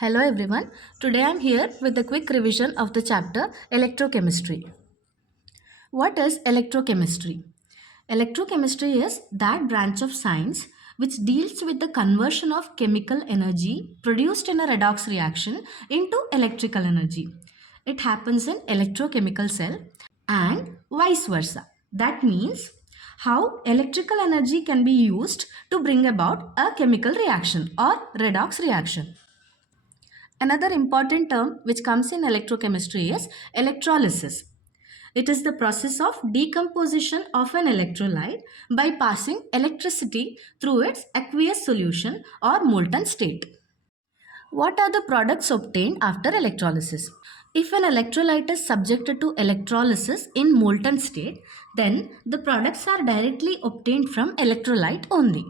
Hello everyone. Today I am here with a quick revision of the chapter Electrochemistry. What is electrochemistry? Electrochemistry is that branch of science which deals with the conversion of chemical energy produced in a redox reaction into electrical energy. It happens in electrochemical cell and vice versa. That means how electrical energy can be used to bring about a chemical reaction or redox reaction. Another important term which comes in electrochemistry is electrolysis. It is the process of decomposition of an electrolyte by passing electricity through its aqueous solution or molten state. What are the products obtained after electrolysis? If an electrolyte is subjected to electrolysis in molten state, then the products are directly obtained from electrolyte only.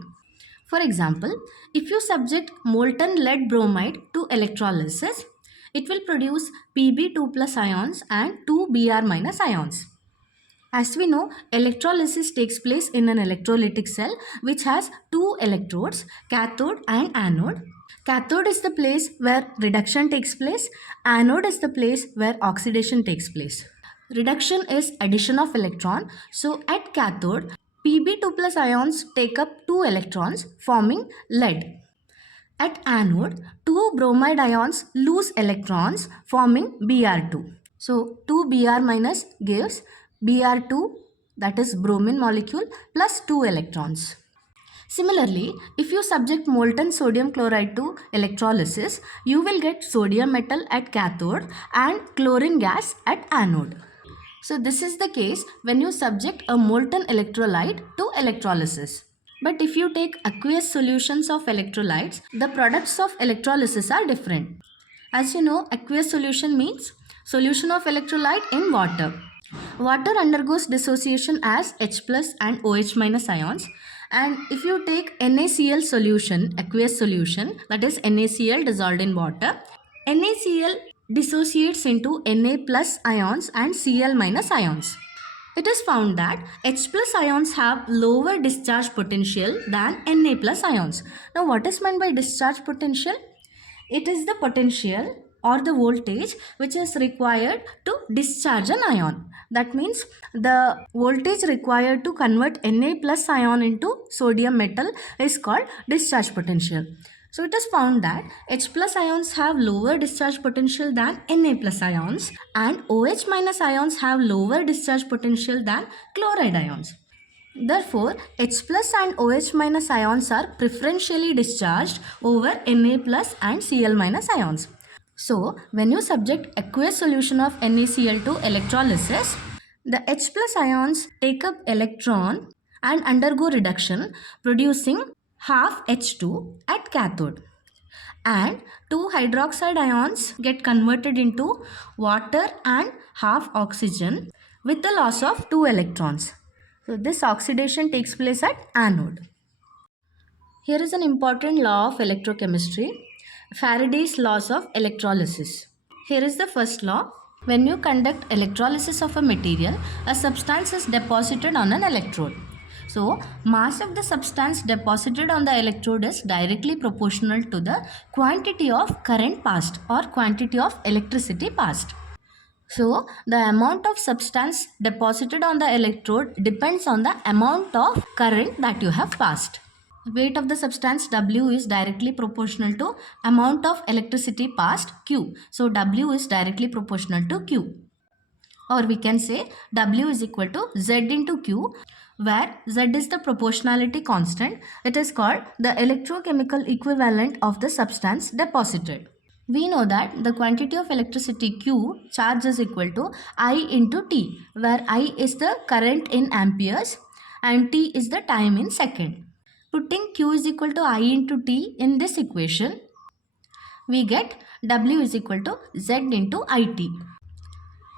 For example, if you subject molten lead bromide to electrolysis, it will produce Pb2 plus ions and 2 Br minus ions. As we know, electrolysis takes place in an electrolytic cell which has two electrodes, cathode and anode. Cathode is the place where reduction takes place, anode is the place where oxidation takes place. Reduction is addition of electron, so at cathode, Pb2 plus ions take up 2 electrons forming lead. At anode, 2 bromide ions lose electrons forming Br2. So 2 Br minus gives Br2, that is bromine molecule, plus 2 electrons. Similarly, if you subject molten sodium chloride to electrolysis, you will get sodium metal at cathode and chlorine gas at anode. So this is the case when you subject a molten electrolyte to electrolysis. But if you take aqueous solutions of electrolytes, the products of electrolysis are different. As you know, aqueous solution means solution of electrolyte in water. Water undergoes dissociation as H plus and OH minus ions. And if you take NaCl solution, aqueous solution, that is NaCl dissolved in water, NaCl dissociates into Na plus ions and Cl minus ions. It is found that H plus ions have lower discharge potential than Na plus ions. Now what is meant by discharge potential? It is the potential or the voltage which is required to discharge an ion. That means the voltage required to convert Na plus ion into sodium metal is called discharge potential. So it is found that H plus ions have lower discharge potential than Na plus ions and OH minus ions have lower discharge potential than chloride ions. Therefore, H plus and OH minus ions are preferentially discharged over Na plus and Cl minus ions. So, when you subject aqueous solution of NaCl to electrolysis, the H plus ions take up electron and undergo reduction, producing half H2 at cathode. And 2 hydroxide ions get converted into water and half oxygen with the loss of 2 electrons. So this oxidation takes place at anode. Here is an important law of electrochemistry, Faraday's laws of electrolysis. Here is the first law. When you conduct electrolysis of a material, a substance is deposited on an electrode. So, mass of the substance deposited on the electrode is directly proportional to the quantity of current passed or quantity of electricity passed. So, the amount of substance deposited on the electrode depends on the amount of current that you have passed. Weight of the substance W is directly proportional to amount of electricity passed Q. So, W is directly proportional to Q. Or we can say W is equal to Z into Q, where Z is the proportionality constant. It is called the electrochemical equivalent of the substance deposited. We know that the quantity of electricity Q charge is equal to I into T, where I is the current in amperes and T is the time in second. Putting Q is equal to I into T in this equation, we get W is equal to Z into IT.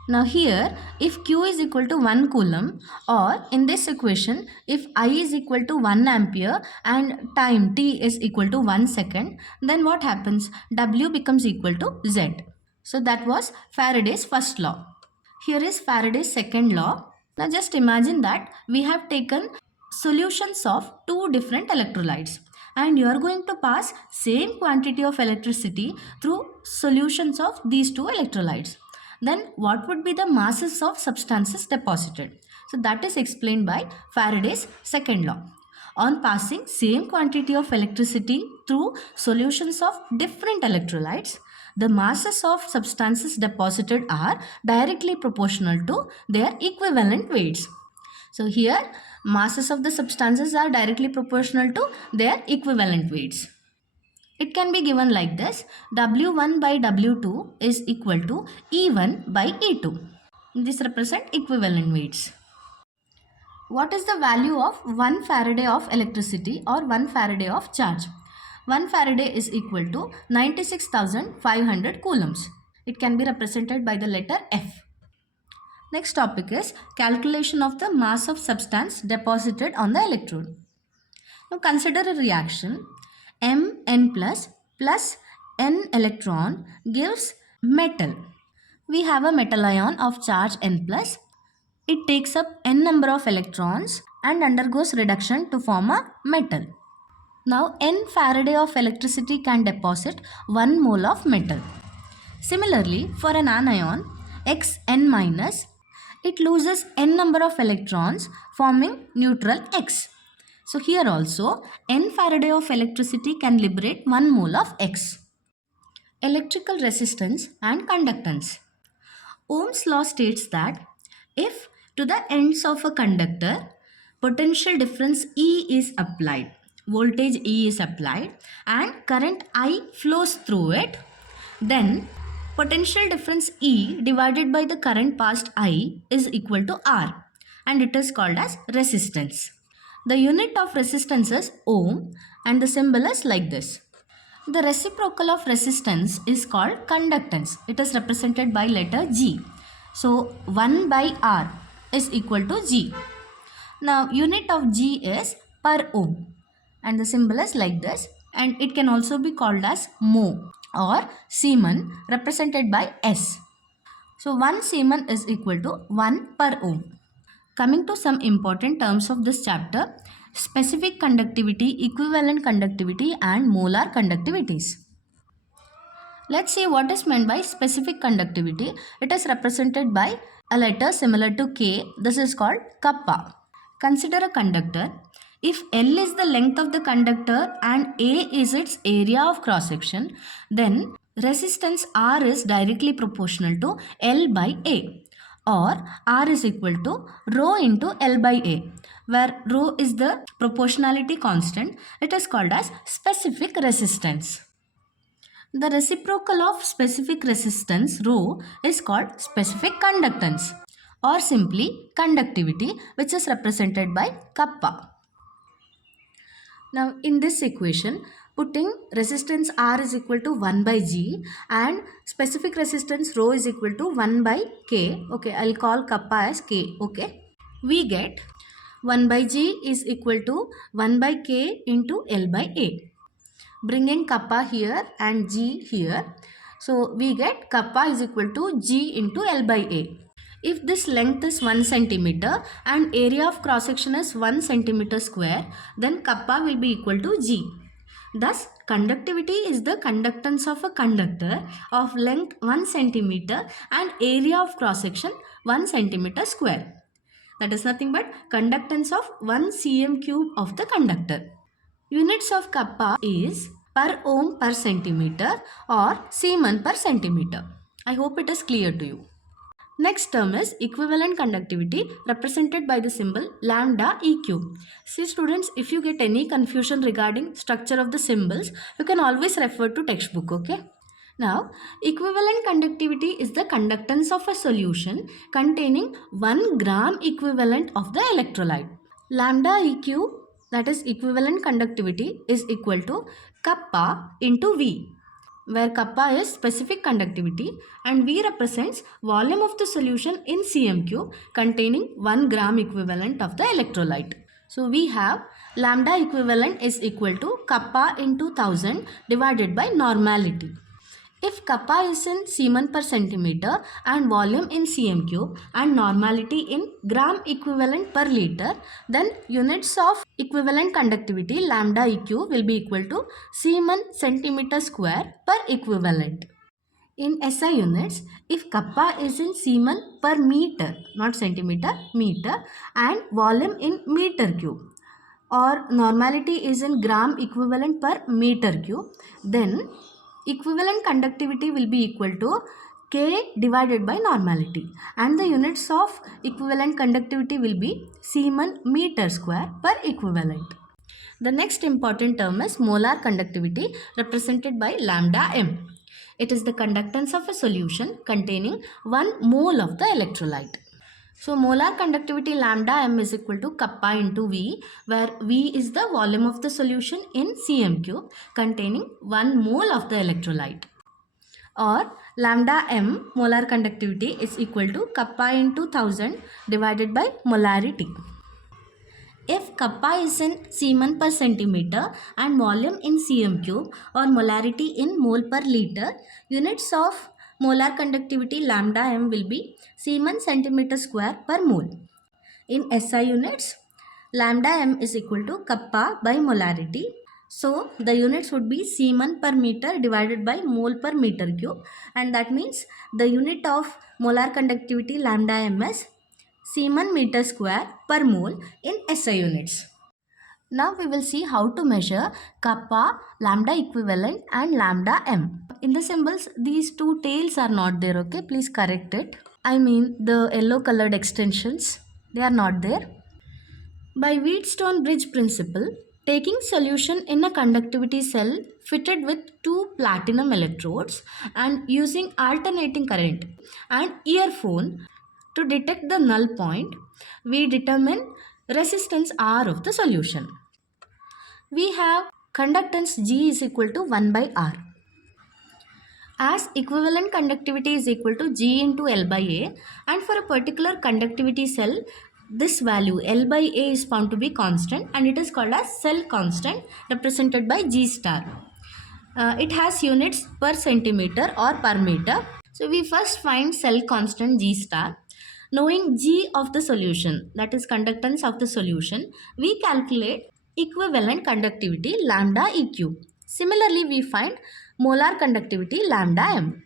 Now here, if Q is equal to 1 coulomb, or in this equation, if I is equal to 1 ampere and time T is equal to 1 second, then what happens? W becomes equal to Z. So that was Faraday's first law. Here is Faraday's second law. Now just imagine that we have taken solutions of two different electrolytes. and you are going to pass same quantity of electricity through solutions of these two electrolytes. Then what would be the masses of substances deposited? So that is explained by Faraday's second law. On passing same quantity of electricity through solutions of different electrolytes, the masses of substances deposited are directly proportional to their equivalent weights. So here masses of the substances are directly proportional to their equivalent weights. It can be given like this: W1 by W2 is equal to E1 by E2. This represents equivalent weights. What is the value of 1 Faraday of electricity or 1 Faraday of charge? 1 Faraday is equal to 96,500 coulombs. It can be represented by the letter F. Next topic is calculation of the mass of substance deposited on the electrode. Now consider a reaction. Mn plus n electron gives metal. We have a metal ion of charge N plus. It takes up n number of electrons and undergoes reduction to form a metal. Now n Faraday of electricity can deposit 1 mole of metal. Similarly, for an anion Xn minus, it loses n number of electrons forming neutral X. So here also n Faraday of electricity can liberate 1 mole of X. Electrical resistance and conductance. Ohm's law states that if to the ends of a conductor potential difference E is applied, voltage E is applied and current I flows through it, then potential difference E divided by the current passed I is equal to R, and it is called as resistance. The unit of resistance is ohm and the symbol is like this. The reciprocal of resistance is called conductance. It is represented by letter G. So 1 by R is equal to G. Now unit of G is per ohm and the symbol is like this, and it can also be called as mho or Siemens, represented by S. So 1 Siemens is equal to 1 per ohm. Coming to some important terms of this chapter: specific conductivity, equivalent conductivity and molar conductivities. Let's see what is meant by specific conductivity. It is represented by a letter similar to K. This is called kappa. Consider a conductor. If L is the length of the conductor and A is its area of cross section, then resistance R is directly proportional to L by A, or R is equal to rho into L by A, where rho is the proportionality constant. It is called as specific resistance. The reciprocal of specific resistance rho is called specific conductance, or simply conductivity, which is represented by kappa. Now in this equation, putting resistance R is equal to 1 by G and specific resistance rho is equal to 1 by K. Okay, I'll call kappa as K. Okay, we get 1 by G is equal to 1 by K into L by A. Bringing kappa here and G here, so we get kappa is equal to G into L by A. If this length is 1 centimeter and area of cross section is 1 centimeter square, then kappa will be equal to G. Thus, conductivity is the conductance of a conductor of length 1 centimeter and area of cross section 1 centimeter square. That is nothing but conductance of 1 cm cube of the conductor. Units of kappa is per ohm per centimeter or Siemens per centimeter. I hope it is clear to you. Next term is equivalent conductivity, represented by the symbol lambda EQ. See students, if you get any confusion regarding structure of the symbols, you can always refer to textbook, okay? Now, equivalent conductivity is the conductance of a solution containing 1 gram equivalent of the electrolyte. Lambda EQ, that is equivalent conductivity, is equal to kappa into V, where kappa is specific conductivity and V represents volume of the solution in cm cube containing 1 gram equivalent of the electrolyte. So we have lambda equivalent is equal to kappa into 1000 divided by normality. If kappa is in Siemens per centimeter and volume in cm cube and normality in gram equivalent per liter, then units of equivalent conductivity lambda eq will be equal to Siemens centimeter square per equivalent. In SI units, if kappa is in Siemens per meter, not centimeter, meter, and volume in meter cube, or normality is in gram equivalent per meter cube, then equivalent conductivity will be equal to K divided by normality, and the units of equivalent conductivity will be Siemens meter square per equivalent. The next important term is molar conductivity, represented by lambda m. It is the conductance of a solution containing 1 mole of the electrolyte. So molar conductivity lambda m is equal to kappa into V, where V is the volume of the solution in cm cube containing 1 mole of the electrolyte. Or lambda m molar conductivity is equal to kappa into 1000 divided by molarity. If kappa is in Siemens per centimeter and volume in cm cube or molarity in mole per liter, units of molar conductivity lambda m will be Siemens centimeter square per mole. In SI units, lambda m is equal to kappa by molarity. So the units would be Siemens per meter divided by mole per meter cube, and that means the unit of molar conductivity lambda m is Siemens meter square per mole in SI units. Now we will see how to measure kappa, lambda equivalent and lambda m. In the symbols, these two tails are not there, okay? Please correct it. I mean the yellow colored extensions, they are not there. By Wheatstone bridge principle, taking solution in a conductivity cell fitted with 2 platinum electrodes and using alternating current and earphone to detect the null point, we determine resistance R of the solution. We have conductance G is equal to 1 by R. As equivalent conductivity is equal to G into L by A, and for a particular conductivity cell, this value L by A is found to be constant and it is called as cell constant, represented by G star. It has units per centimeter or per meter. So we first find cell constant G star. Knowing G of the solution, that is conductance of the solution, we calculate equivalent conductivity lambda EQ. Similarly, we find molar conductivity lambda M.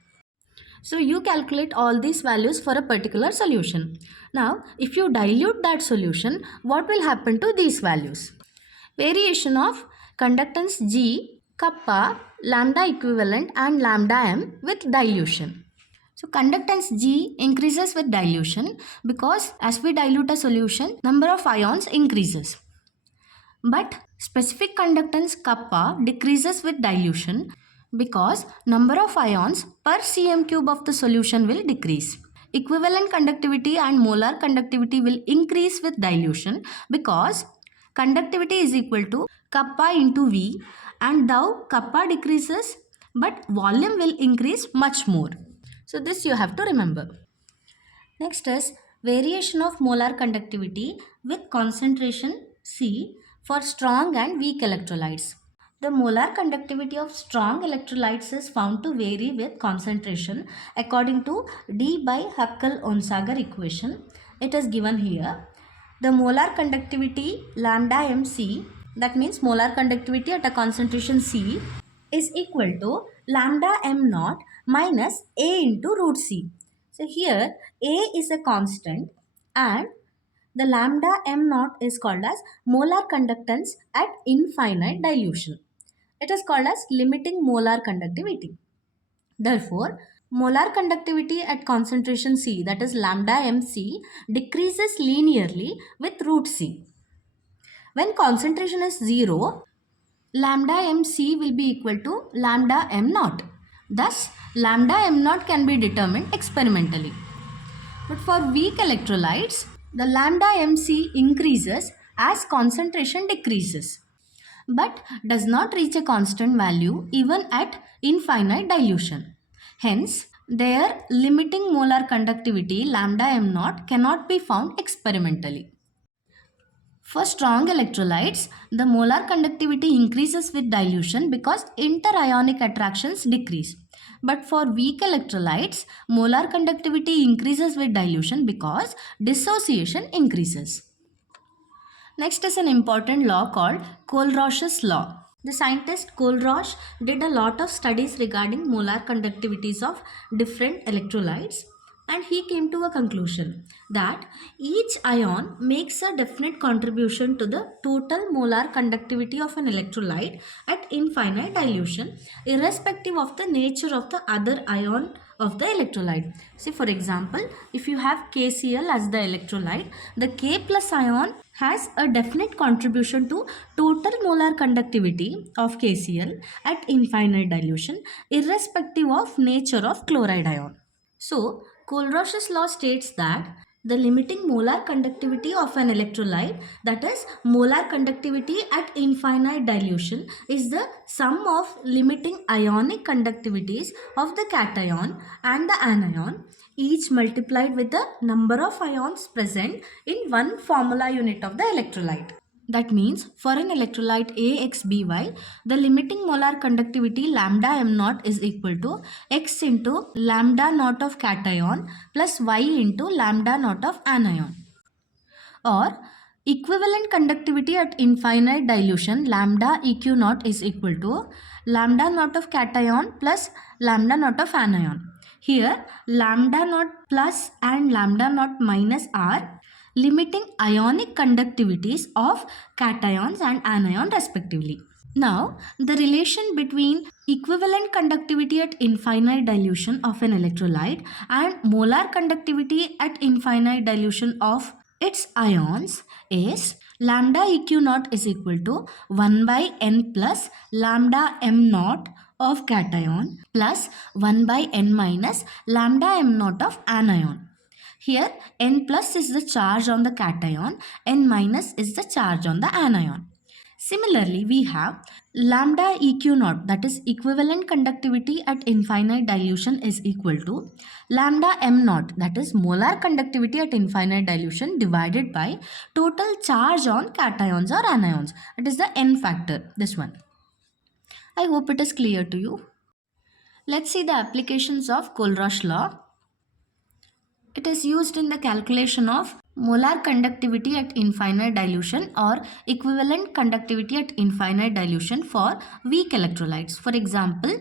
So you calculate all these values for a particular solution. Now, if you dilute that solution, what will happen to these values? Variation of conductance G, kappa, lambda equivalent and lambda M with dilution. So conductance G increases with dilution because as we dilute a solution, number of ions increases. But specific conductance kappa decreases with dilution because number of ions per cm cube of the solution will decrease. Equivalent conductivity and molar conductivity will increase with dilution because conductivity is equal to kappa into V, and thou kappa decreases but volume will increase much more. So this you have to remember. Next is variation of molar conductivity with concentration C for strong and weak electrolytes. The molar conductivity of strong electrolytes is found to vary with concentration according to D by Huckel-Onsager equation. It is given here. The molar conductivity lambda MC, that means molar conductivity at a concentration C, is equal to lambda m naught minus A into root C. So here A is a constant and the lambda m naught is called as molar conductance at infinite dilution. It is called as limiting molar conductivity. Therefore, molar conductivity at concentration C, that is lambda mc, decreases linearly with root C. When concentration is 0, lambda mc will be equal to lambda m naught. Thus, lambda m naught can be determined experimentally. But for weak electrolytes, the lambda mc increases as concentration decreases, but does not reach a constant value even at infinite dilution. Hence, their limiting molar conductivity lambda m naught cannot be found experimentally. For strong electrolytes, the molar conductivity increases with dilution because interionic attractions decrease. But for weak electrolytes, molar conductivity increases with dilution because dissociation increases. Next is an important law called Corrosion's law. The scientist Kohlrausch did a lot of studies regarding molar conductivities of different electrolytes, and he came to a conclusion that each ion makes a definite contribution to the total molar conductivity of an electrolyte at infinite dilution, irrespective of the nature of the other ion of the electrolyte. See, for example, if you have KCl as the electrolyte, the K plus ion has a definite contribution to total molar conductivity of KCl at infinite dilution, irrespective of nature of chloride ion. So, Kohlrausch's law states that the limiting molar conductivity of an electrolyte, that is molar conductivity at infinite dilution, is the sum of limiting ionic conductivities of the cation and the anion, each multiplied with the number of ions present in one formula unit of the electrolyte. That means for an electrolyte AXBY, the limiting molar conductivity lambda m naught is equal to X into lambda naught of cation plus Y into lambda naught of anion. Or equivalent conductivity at infinite dilution lambda EQ naught is equal to lambda naught of cation plus lambda naught of anion. Here lambda naught plus and lambda naught minus are limiting ionic conductivities of cations and anion respectively. Now, the relation between equivalent conductivity at infinite dilution of an electrolyte and molar conductivity at infinite dilution of its ions is lambda EQ naught is equal to 1 by n plus lambda m naught of cation plus 1 by n minus lambda m naught of anion. Here n plus is the charge on the cation, n minus is the charge on the anion. Similarly, we have lambda EQ naught, that is equivalent conductivity at infinite dilution, is equal to lambda m naught, that is molar conductivity at infinite dilution, divided by total charge on cations or anions. It is the n factor, this one. I hope it is clear to you. Let's see the applications of Kohlrausch law. It is used in the calculation of molar conductivity at infinite dilution or equivalent conductivity at infinite dilution for weak electrolytes. For example,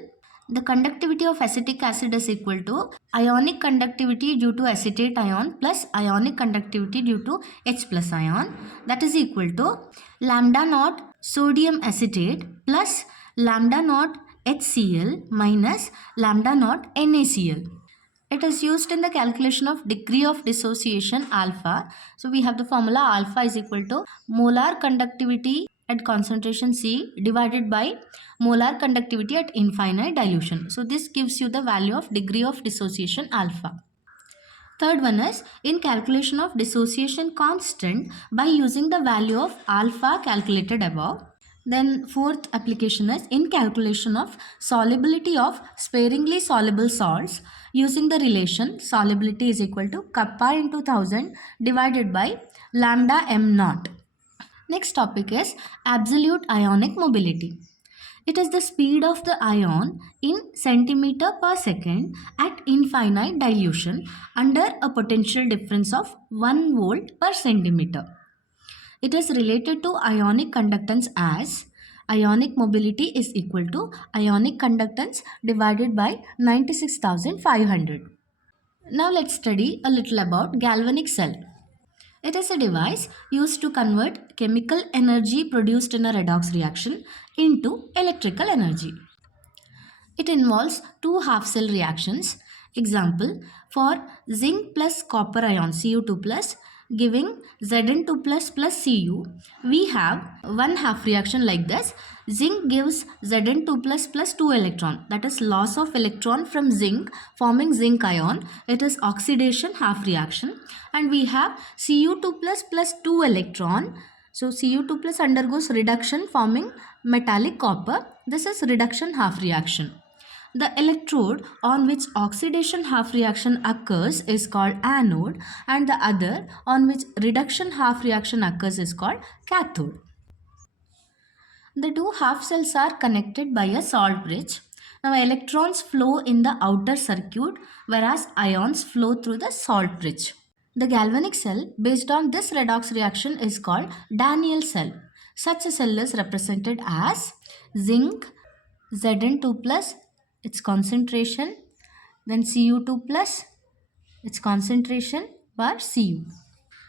the conductivity of acetic acid is equal to ionic conductivity due to acetate ion plus ionic conductivity due to H plus ion, that is equal to lambda naught sodium acetate plus lambda naught HCl minus lambda naught NaCl. It is used in the calculation of degree of dissociation alpha. So we have the formula alpha is equal to molar conductivity at concentration C divided by molar conductivity at infinite dilution. So this gives you the value of degree of dissociation alpha. Third one is in calculation of dissociation constant by using the value of alpha calculated above. Then fourth application is in calculation of solubility of sparingly soluble salts using the relation solubility is equal to kappa into 1000 divided by lambda m naught. Next topic is absolute ionic mobility. It is the speed of the ion in centimeter per second at infinite dilution under a potential difference of 1 volt per centimeter. It is related to ionic conductance as ionic mobility is equal to ionic conductance divided by 96,500. Now let's study a little about galvanic cell. It is a device used to convert chemical energy produced in a redox reaction into electrical energy. It involves two half cell reactions. Example, for zinc plus copper ion Cu2 plus giving Zn2 plus Cu, we have one half reaction like this. Zinc gives Zn2 plus 2 electron, that is loss of electron from zinc forming zinc ion. It is oxidation half reaction, and we have Cu2 plus 2 electron. So Cu2 plus undergoes reduction forming metallic copper. This is reduction half reaction. The electrode on which oxidation half reaction occurs is called anode, and the other on which reduction half reaction occurs is called cathode. The two half cells are connected by a salt bridge. Now electrons flow in the outer circuit whereas ions flow through the salt bridge. The galvanic cell based on this redox reaction is called Daniell cell. Such a cell is represented as zinc Zn2 plus its concentration, then Cu2 plus its concentration bar Cu.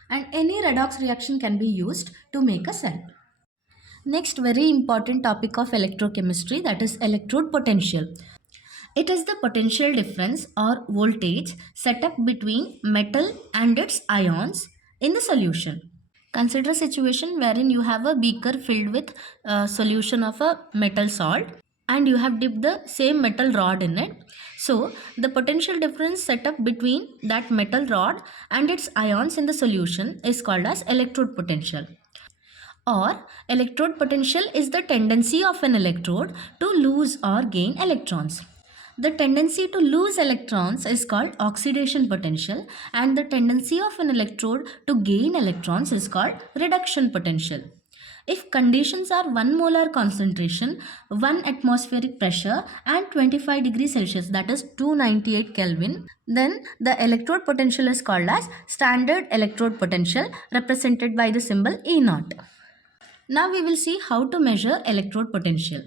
And any redox reaction can be used to make a cell. Next very important topic of electrochemistry, that is electrode potential. It is the potential difference or voltage set up between metal and its ions in the solution. Consider a situation wherein you have a beaker filled with a solution of a metal salt and you have dipped the same metal rod in it. So the potential difference set up between that metal rod and its ions in the solution is called as electrode potential. Or electrode potential is the tendency of an electrode to lose or gain electrons. The tendency to lose electrons is called oxidation potential, and the tendency of an electrode to gain electrons is called reduction potential. If conditions are 1 molar concentration, 1 atmospheric pressure and 25 degrees Celsius, that is 298 Kelvin, then the electrode potential is called as standard electrode potential, represented by the symbol E0. Now we will see how to measure electrode potential.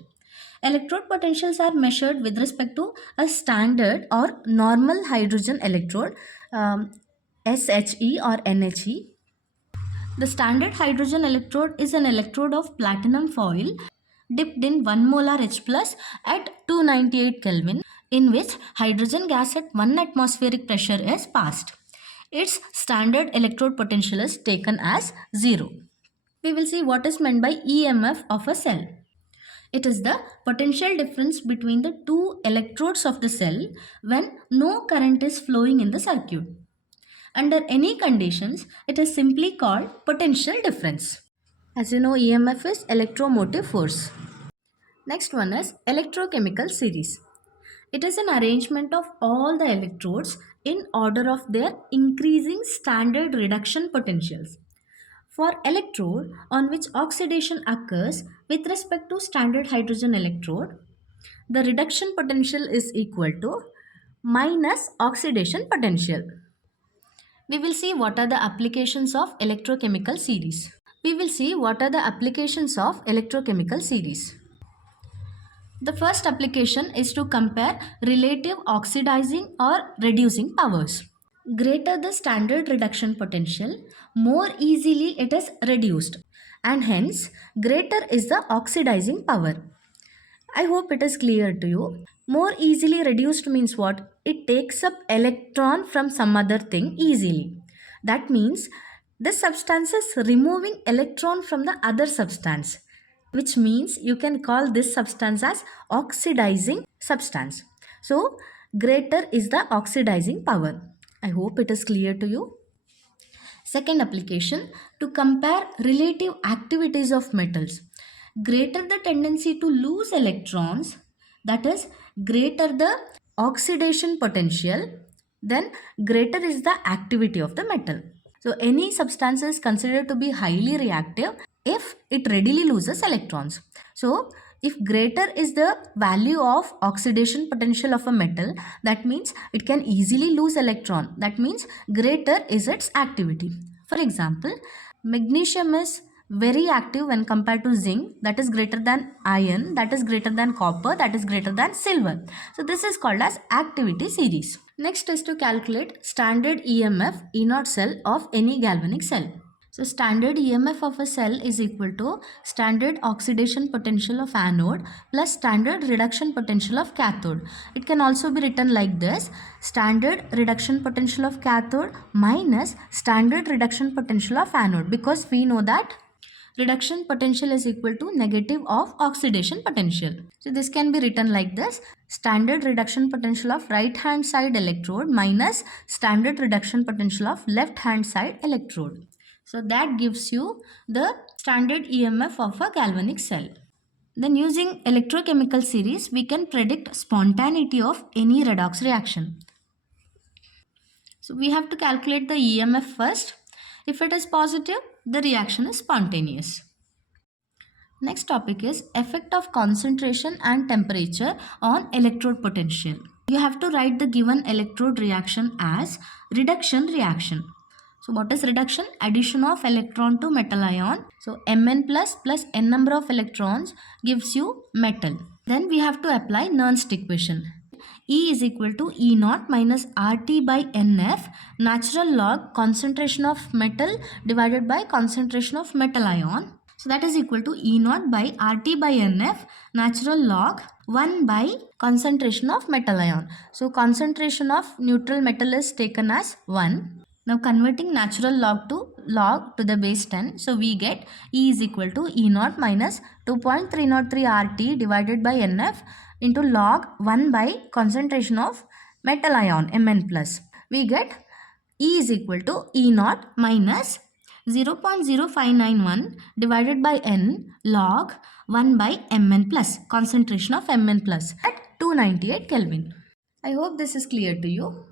Electrode potentials are measured with respect to a standard or normal hydrogen electrode, SHE or NHE. The standard hydrogen electrode is an electrode of platinum foil dipped in 1 molar H plus at 298 Kelvin, in which hydrogen gas at 1 atmospheric pressure is passed. Its standard electrode potential is taken as 0. We will see what is meant by EMF of a cell. It is the potential difference between the two electrodes of the cell when no current is flowing in the circuit. Under any conditions, it is simply called potential difference. As you know, EMF is electromotive force. Next one is electrochemical series. It is an arrangement of all the electrodes in order of their increasing standard reduction potentials. For electrode on which oxidation occurs with respect to standard hydrogen electrode, the reduction potential is equal to minus oxidation potential. We will see what are the applications of electrochemical series. The first application is to compare relative oxidizing or reducing powers. Greater the standard reduction potential, more easily it is reduced, and hence greater is the oxidizing power. I hope it is clear to you. More easily reduced means what? It takes up electron from some other thing easily. That means this substance is removing electron from the other substance, which means you can call this substance as oxidizing substance. So greater is the oxidizing power. I hope it is clear to you. Second application, to compare relative activities of metals. Greater the tendency to lose electrons, that is greater the oxidation potential, then greater is the activity of the metal. So any substance is considered to be highly reactive if it readily loses electrons. So if greater is the value of oxidation potential of a metal, that means it can easily lose electron. That means greater is its activity. For example, magnesium is very active when compared to zinc, that is greater than iron, that is greater than copper, that is greater than silver. So this is called as activity series. Next is to calculate standard EMF E0 cell of any galvanic cell. So standard EMF of a cell is equal to standard oxidation potential of anode plus standard reduction potential of cathode. It can also be written like this: standard reduction potential of cathode minus standard reduction potential of anode, because we know that reduction potential is equal to negative of oxidation potential. So this can be written like this: standard reduction potential of right hand side electrode minus standard reduction potential of left hand side electrode. So that gives you the standard EMF of a galvanic cell. Then using electrochemical series, we can predict spontaneity of any redox reaction. So we have to calculate the EMF first. If it is positive, the reaction is spontaneous. Next topic is effect of concentration and temperature on electrode potential. You have to write the given electrode reaction as reduction reaction. So what is reduction? Addition of electron to metal ion. So Mn plus n number of electrons gives you metal. Then we have to apply Nernst equation. E is equal to E naught minus RT by NF, natural log concentration of metal divided by concentration of metal ion. So that is equal to E naught by RT by NF, natural log 1 by concentration of metal ion. So concentration of neutral metal is taken as 1. Now converting natural log to the base 10. So we get E is equal to E naught minus 2.303 RT divided by NF into log 1 by concentration of metal ion Mn plus. We get E is equal to E naught minus 0.0591 divided by N log 1 by Mn plus, concentration of Mn plus at 298 Kelvin. I hope this is clear to you.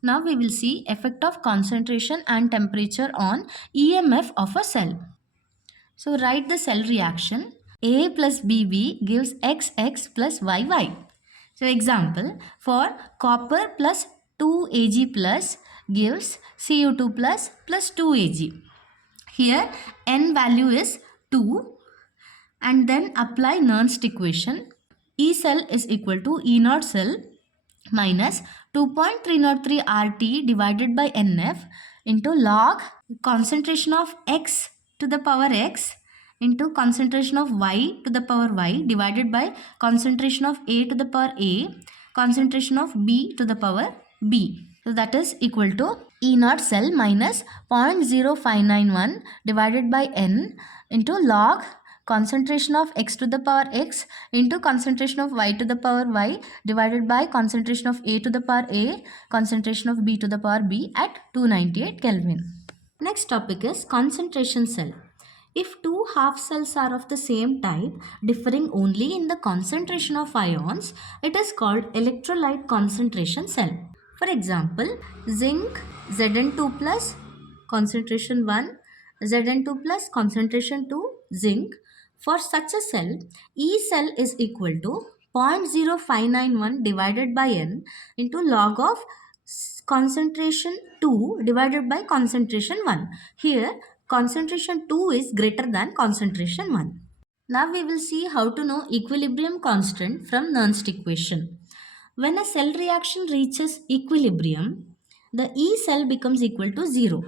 Now we will see effect of concentration and temperature on EMF of a cell. So write the cell reaction. A plus BB gives XX plus YY. So example, for copper plus 2 Ag plus gives Cu2 plus 2 Ag. Here N value is 2 and then apply Nernst equation. E cell is equal to E naught cell minus 2.303 RT divided by NF into log concentration of X to the power X into concentration of Y to the power Y divided by concentration of A to the power A, concentration of B to the power B. So that is equal to E naught cell minus 0.0591 divided by N into log concentration of X to the power X into concentration of Y to the power Y divided by concentration of A to the power A, concentration of B to the power B at 298 Kelvin. Next topic is concentration cell. If two half cells are of the same type, differing only in the concentration of ions, it is called electrolyte concentration cell. For example, zinc Zn2 plus concentration 1, Zn2 plus concentration 2, zinc. For such a cell, E cell is equal to 0.0591 divided by N into log of concentration 2 divided by concentration 1. Here, concentration 2 is greater than concentration 1. Now we will see how to know equilibrium constant from Nernst equation. When a cell reaction reaches equilibrium, the E cell becomes equal to 0.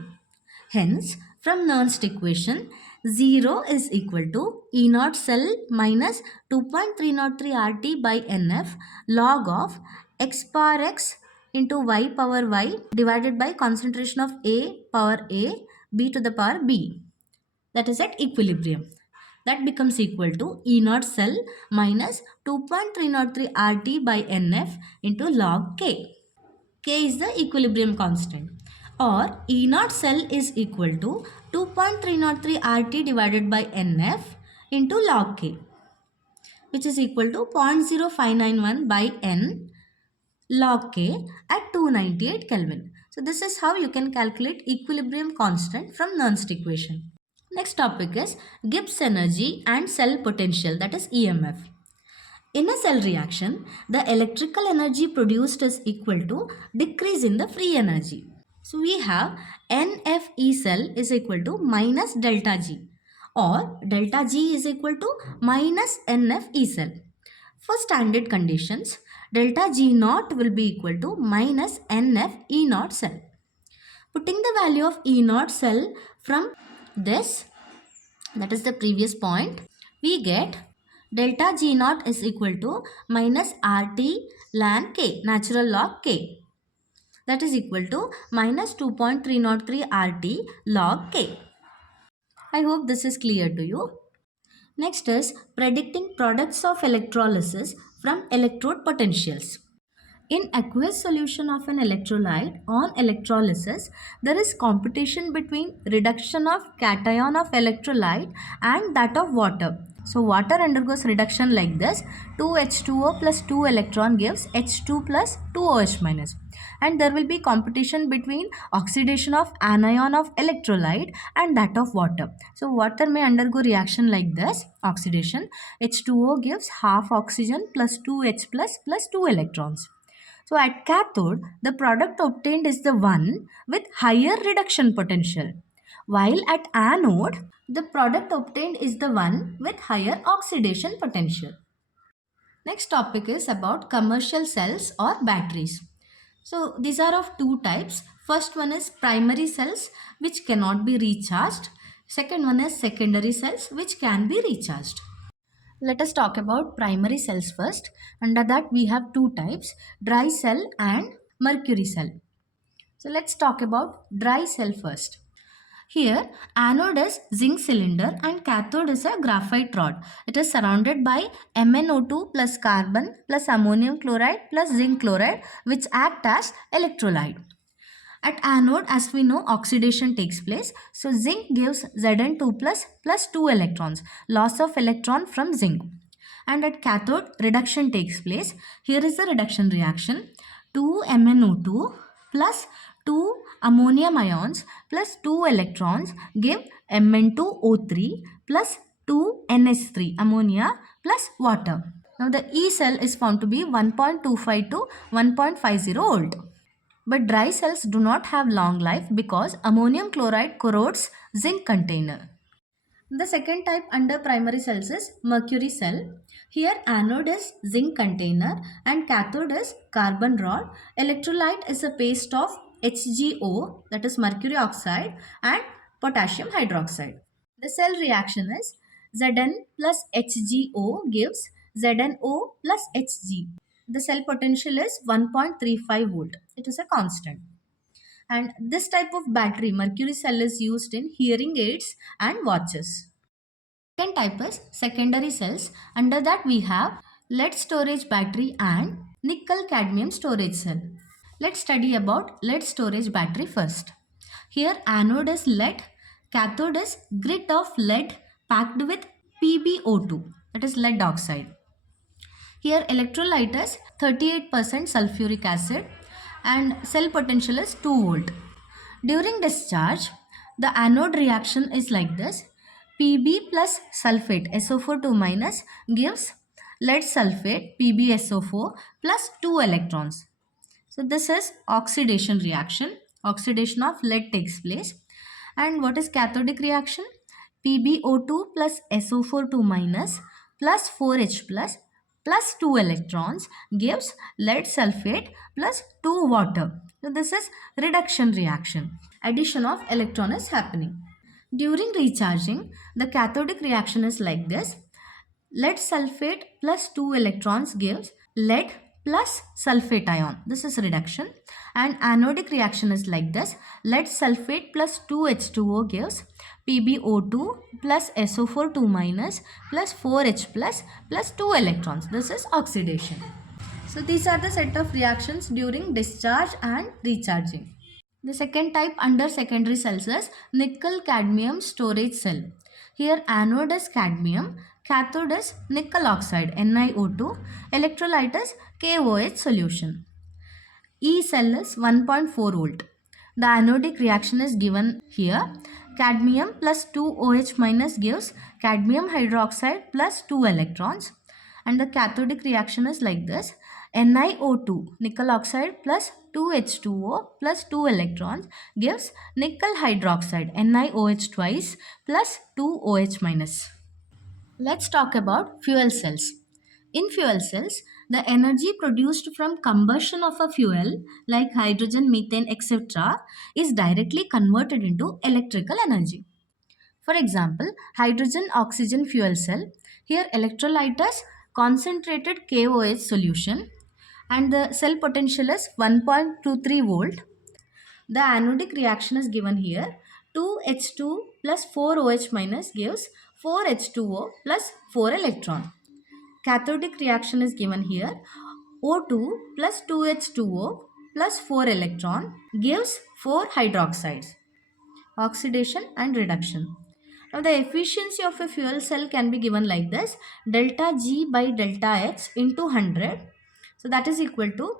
Hence, from Nernst equation, 0 is equal to E naught cell minus 2.303 RT by NF log of X power X into Y power Y divided by concentration of A power A, B to the power B. That is at equilibrium. That becomes equal to E naught cell minus 2.303 RT by NF into log K. K is the equilibrium constant. Or E naught cell is equal to 2.303 RT divided by NF into log K, which is equal to 0.0591 by N log K at 298 Kelvin. So this is how you can calculate equilibrium constant from Nernst equation. Next topic is Gibbs energy and cell potential, that is EMF. In a cell reaction, the electrical energy produced is equal to decrease in the free energy. So we have NFE cell is equal to minus delta G, or delta G is equal to minus NFE cell. For standard conditions, delta G naught will be equal to minus NFE naught cell. Putting the value of E naught cell from this, that is the previous point, we get delta G naught is equal to minus RT ln K, natural log K. That is equal to minus 2.303 RT log K. I hope this is clear to you. Next is predicting products of electrolysis from electrode potentials. In aqueous solution of an electrolyte on electrolysis, there is competition between reduction of cation of electrolyte and that of water. So water undergoes reduction like this. 2H2O plus 2 electron gives H2 plus 2OH minus. And there will be competition between oxidation of anion of electrolyte and that of water. So water may undergo reaction like this. Oxidation. H2O gives half oxygen plus 2H plus 2 electrons. So at cathode, the product obtained is the one with higher reduction potential, while at anode, the product obtained is the one with higher oxidation potential. Next topic is about commercial cells or batteries. So these are of two types. First one is primary cells which cannot be recharged. Second one is secondary cells which can be recharged. Let us talk about primary cells first. Under that we have two types, dry cell and mercury cell. So let's talk about dry cell first. Here, anode is zinc cylinder and cathode is a graphite rod. It is surrounded by MnO2 plus carbon plus ammonium chloride plus zinc chloride which act as electrolyte. At anode, as we know, oxidation takes place. So zinc gives Zn2 plus 2 electrons, loss of electron from zinc. And at cathode, reduction takes place. Here is the reduction reaction. 2 MnO2 plus 2 ammonium ions plus 2 electrons give Mn2O3 plus 2 NH3 ammonia plus water. Now the E cell is found to be 1.25 to 1.50 volt. But dry cells do not have long life because ammonium chloride corrodes zinc container. The second type under primary cells is mercury cell. Here anode is zinc container and cathode is carbon rod. Electrolyte is a paste of HgO, that is mercury oxide, and potassium hydroxide. The cell reaction is Zn plus HgO gives ZnO plus Hg. The cell potential is 1.35 volt. It is a constant. And this type of battery, mercury cell, is used in hearing aids and watches. Second type is secondary cells. Under that we have lead storage battery and nickel cadmium storage cell. Let's study about lead storage battery first. Here anode is lead, cathode is grit of lead packed with PbO2, that is lead oxide. Here electrolyte is 38% sulfuric acid and cell potential is 2 volt. During discharge, the anode reaction is like this. Pb plus sulfate SO4 2 minus gives lead sulfate PbSO4 plus 2 electrons. So this is oxidation reaction. Oxidation of lead takes place. And what is cathodic reaction? PbO2 plus SO4 2 minus plus 4H plus 2 electrons gives lead sulfate plus 2 water. So this is reduction reaction. Addition of electron is happening. During recharging, the cathodic reaction is like this. Lead sulfate plus 2 electrons gives lead plus sulfate ion. This is reduction. And anodic reaction is like this. Lead sulfate plus 2H2O gives PbO2 plus SO4 2 minus plus 4H plus 2 electrons. This is oxidation. So these are the set of reactions during discharge and recharging. The second type under secondary cells is nickel cadmium storage cell. Here anode is cadmium, cathode is nickel oxide NiO2, electrolyte is KOH solution. E cell is 1.4 volt. The anodic reaction is given here. Cadmium plus 2OH minus gives cadmium hydroxide plus 2 electrons. And the cathodic reaction is like this. NiO2 nickel oxide plus 2H2O plus 2 electrons gives nickel hydroxide NiOH twice plus 2OH minus. Let's talk about fuel cells. In fuel cells, the energy produced from combustion of a fuel like hydrogen, methane, etc. is directly converted into electrical energy. For example, hydrogen oxygen fuel cell. Here electrolyte is concentrated KOH solution and the cell potential is 1.23 volt. The anodic reaction is given here. 2H2 plus 4OH minus gives 4H2O plus 4 electron. Cathodic reaction is given here. O2 plus 2H2O plus 4 electron gives 4 hydroxides. Oxidation and reduction. Now the efficiency of a fuel cell can be given like this: delta G by delta H into 100. So that is equal to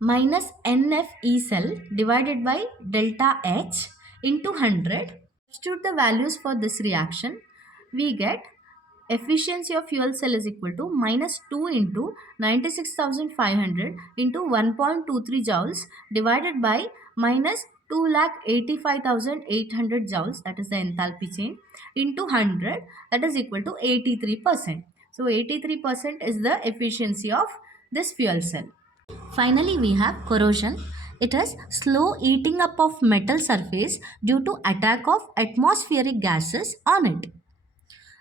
minus NFE cell divided by delta H into 100. Substitute the values for this reaction. We get efficiency of fuel cell is equal to minus 2 into 96,500 into 1.23 joules divided by minus 2,85,800 joules, that is the enthalpy change, into 100, that is equal to 83%. So 83% is the efficiency of this fuel cell. Finally, we have corrosion. It is slow eating up of metal surface due to attack of atmospheric gases on it.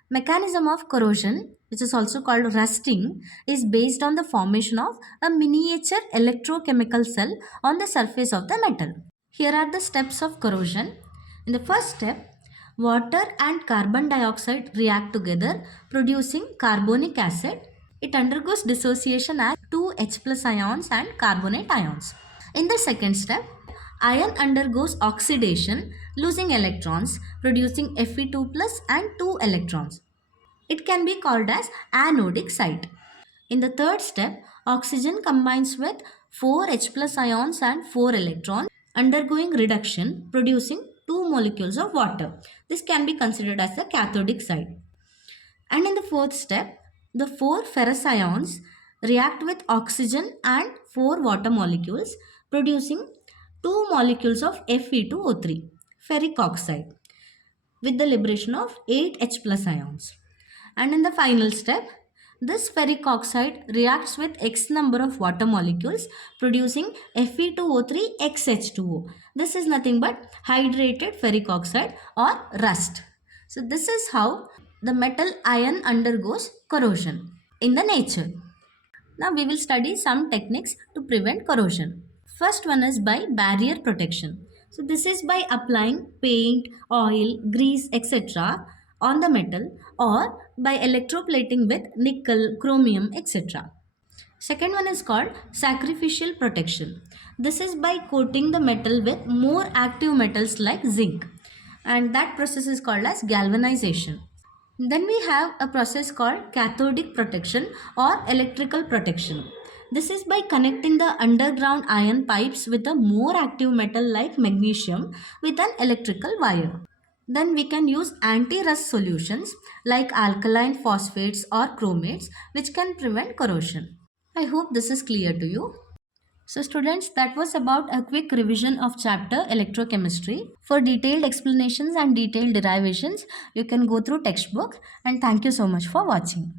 Mechanism of corrosion, which is also called rusting, is based on the formation of a miniature electrochemical cell on the surface of the metal. Here are the steps of corrosion. In the first step, water and carbon dioxide react together producing carbonic acid. It undergoes dissociation as 2H plus ions and carbonate ions. In the second step, iron undergoes oxidation, losing electrons, producing Fe2 plus and 2 electrons. It can be called as anodic site. In the third step, oxygen combines with 4H plus ions and 4 electrons, undergoing reduction, producing 2 molecules of water. This can be considered as the cathodic site. And in the fourth step, the 4 ferrous ions react with oxygen and 4 water molecules, producing 2 molecules of Fe2O3, ferric oxide, with the liberation of 8H plus ions. And in the final step, this ferric oxide reacts with X number of water molecules, producing Fe2O3 XH2O. This is nothing but hydrated ferric oxide or rust. So this is how the metal iron undergoes corrosion in the nature. Now we will study some techniques to prevent corrosion. First one is by barrier protection. So this is by applying paint, oil, grease, etc. on the metal, or by electroplating with nickel, chromium, etc. Second one is called sacrificial protection. This is by coating the metal with more active metals like zinc, and that process is called as galvanization. Then we have a process called cathodic protection or electrical protection. This is by connecting the underground iron pipes with a more active metal like magnesium with an electrical wire. Then we can use anti-rust solutions like alkaline phosphates or chromates, which can prevent corrosion. I hope this is clear to you. So students, that was about a quick revision of chapter electrochemistry. For detailed explanations and detailed derivations, you can go through textbook, and thank you so much for watching.